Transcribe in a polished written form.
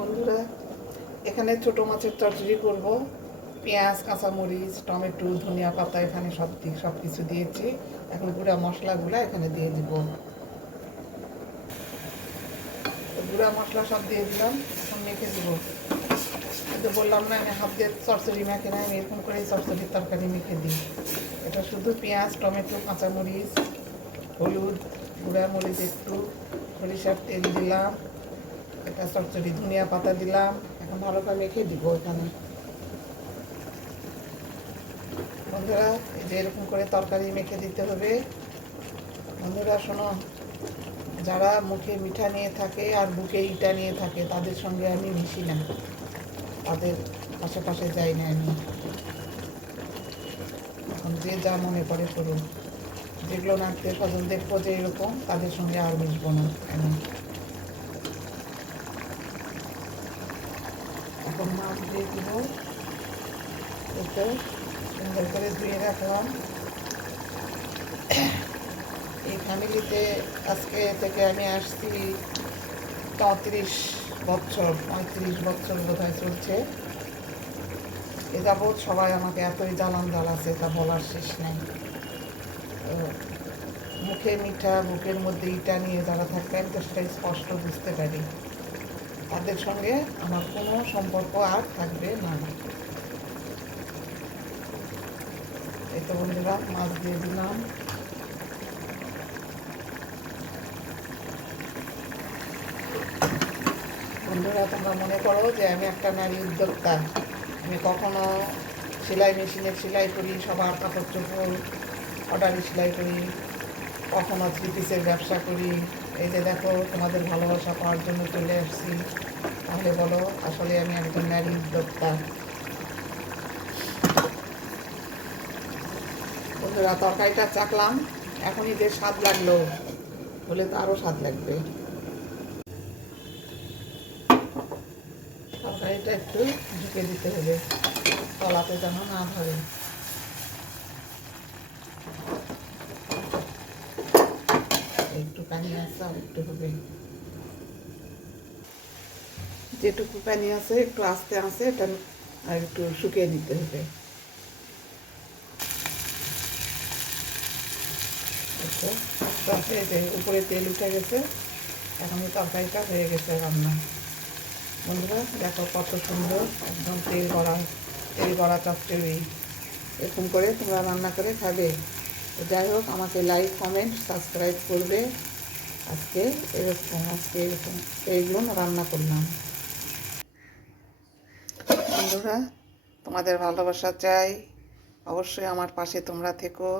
বন্ধুরা, এখানে ছোটো মাছের চচ্চড়ি করব। পেঁয়াজ, কাঁচামরিচ, টমেটো, ধনিয়া পাতা এখানে সব কিছু দিয়েছি। এখন গুঁড়া মশলাগুলো এখানে দিয়ে দিব। গুঁড়া মশলা সব দিয়ে দিলাম, এখন মেখে দিব। কিন্তু বললাম না, আমি হাত দিয়ে চচ্চড়ি মেখে না, আমি এরকম করে চচ্চড়ির তরকারি মেখে দিই। এটা শুধু পেঁয়াজ, টমেটো, কাঁচামরিচ, হলুদ, গুঁড়া মরিচ একটু, সরিষার তেল দিলাম, এটা চচ্চড়ি ধনিয়া পাতা দিলাম। এখন ভালো করে মেখে দিব এখানে। বন্ধুরা, এই যে এরকম করে তরকারি মেখে দিতে হবে। বন্ধুরা শোনো, যারা মুখে মিঠা নিয়ে থাকে আর বুকে ইটা নিয়ে থাকে তাদের সঙ্গে আমি মিশি না, তাদের আশেপাশে যাই না আমি। এখন যে যা মনে করে করুন। যেগুলো না আত্মীয় স্বজন দেখবো যে এরকম, তাদের সঙ্গে আর মিশবো না আমি। এখন মাছ দিয়ে দিব, ওকে সুন্দর করে ধুয়ে রাখলাম। এই ফ্যামিলিতে আজকে থেকে আমি আসছি 35 বছর বোধ হয় চলছে। এ যাবৎ সবাই আমাকে এতই জ্বালান জ্বালাচ্ছে, তা বলার শেষ নেই। মুখে মিঠা, বুকের মধ্যে ইটা নিয়ে যারা থাকবে, আমি তো সেটাই স্পষ্ট বুঝতে পারি। তাদের সঙ্গে আমার কোনো সম্পর্ক আর থাকবে না। এই তো বন্ধুরা, মাছ দিয়ে দিলাম। বন্ধুরা, তোমরা মনে করো যে আমি একটা নারী উদ্যোক্তা। আমি কখনো সেলাই মেশিনে সেলাই করি, সবার কাপড় চোপড় অর্ডারে সেলাই করি, কখনো 3 পিসের ব্যবসা করি। এই যে দেখো, তোমাদের ভালোবাসা পাওয়ার জন্য চলে আসছি। তাহলে বলো, আসলে আমি একজন নারী উদ্যোক্তা। বন্ধুরা, তরকারিটা চাকলাম, এখনই যে স্বাদ লাগলো, বলে তো আরও স্বাদ লাগবে। তরকারিটা একটু ঢুকে দিতে হবে, তলাতে যেন না ধরে। একটু পানি আছে, আর একটু হবে। যেটুকু পানি আছে একটু আস্তে আস্তে এটা আর একটু শুকিয়ে নিতে হবে। যে উপরে তেল উঠে গেছে, এখন এই তরকারিটা হয়ে গেছে রান্না। বন্ধুরা দেখো, কত সুন্দর একদম তেল গড়া চচ্চড়ি। এরকম করে তোমরা রান্না করে খাবে। যাই হোক, আমাকে লাইক, কমেন্ট, সাবস্ক্রাইব করবে। আজকে এরকম এইগুলো রান্না করলাম। বন্ধুরা, তোমাদের ভালোবাসা চাই, অবশ্যই আমার পাশে তোমরা থেকো।